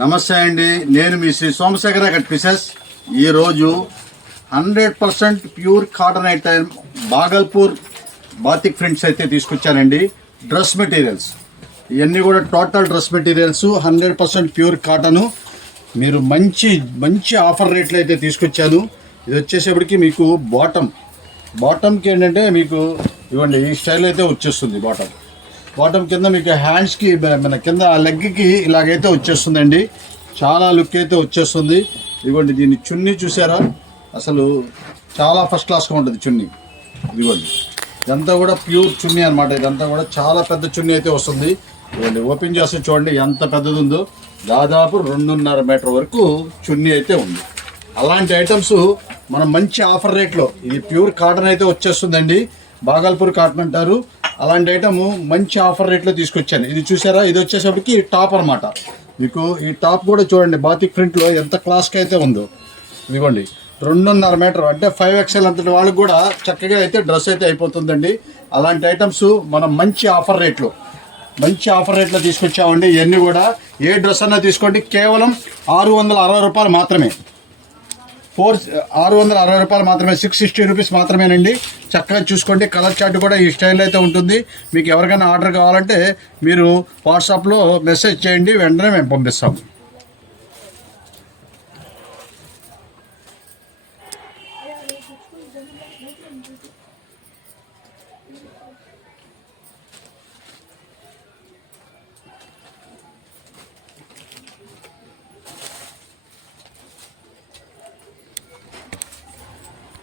నమస్తే అండి, నేను మీ శ్రీ సోమశేఖర కట్ పీసెస్. ఈరోజు 100% pure cotton item Bhagalpur batik prints అయితే తీసుకొచ్చానండి. డ్రెస్ మెటీరియల్స్ ఇవన్నీ కూడా total dress materials 100% pure cotton. మీరు మంచి మంచి ఆఫర్ రేట్లు అయితే తీసుకొచ్చాను. ఇది వచ్చేసేపటికి మీకు బాటమ్కి ఏంటంటే మీకు ఇవ్వండి ఈ స్టైల్ అయితే వచ్చేస్తుంది. బాటమ్ కింద మీకు హ్యాండ్స్కి మన కింద లెగ్కి ఇలాగైతే వచ్చేస్తుందండి. చాలా లుక్ అయితే వచ్చేస్తుంది. ఇదిగోండి దీన్ని చున్నీ చూసారా, అసలు చాలా ఫస్ట్ క్లాస్గా ఉంటుంది చున్నీ. ఇదిగోండి ఇదంతా కూడా ప్యూర్ చున్నీ అనమాట. ఇదంతా కూడా చాలా పెద్ద చున్నీ అయితే వస్తుంది. ఇదిగోండి ఓపెన్ చేస్తే చూడండి ఎంత పెద్దది ఉందో. దాదాపు 2.5 మీటర్ వరకు చున్నీ అయితే ఉంది. అలాంటి ఐటమ్స్ మనం మంచి ఆఫర్ రేట్లో, ఇది ప్యూర్ కాటన్ అయితే వచ్చేస్తుందండి. బాగల్పూర్ కాటన్ అంటారు. అలాంటి ఐటమ్ మంచి ఆఫర్ రేట్లో తీసుకొచ్చాను. ఇది చూసారా, ఇది వచ్చేసరికి టాప్ అనమాట. మీకు ఈ టాప్ కూడా చూడండి బాతిక్ ప్రింట్లో ఎంత క్లాస్కి అయితే ఉందో. ఇదిగోండి 2.5 మీటర్ అంటే 5XL అంతటి వాళ్ళకి కూడా చక్కగా అయితే డ్రెస్ అయితే అయిపోతుందండి. అలాంటి ఐటమ్స్ మనం మంచి ఆఫర్ రేట్లో తీసుకొచ్చామండి. ఇవన్నీ కూడా ఏ డ్రెస్ అన్నా తీసుకోండి, కేవలం 660 రూపాయలు మాత్రమే. 660 రూపాయలు మాత్రమే, 660 రూపీస్ మాత్రమేనండి. చక్కగా చూసుకోండి. కలర్ చార్ట్ కూడా ఈ స్టైల్ అయితే ఉంటుంది. మీకు ఎవరికైనా ఆర్డర్ కావాలంటే మీరు వాట్సాప్లో మెసేజ్ చేయండి, వెంటనే మేము పంపిస్తాము.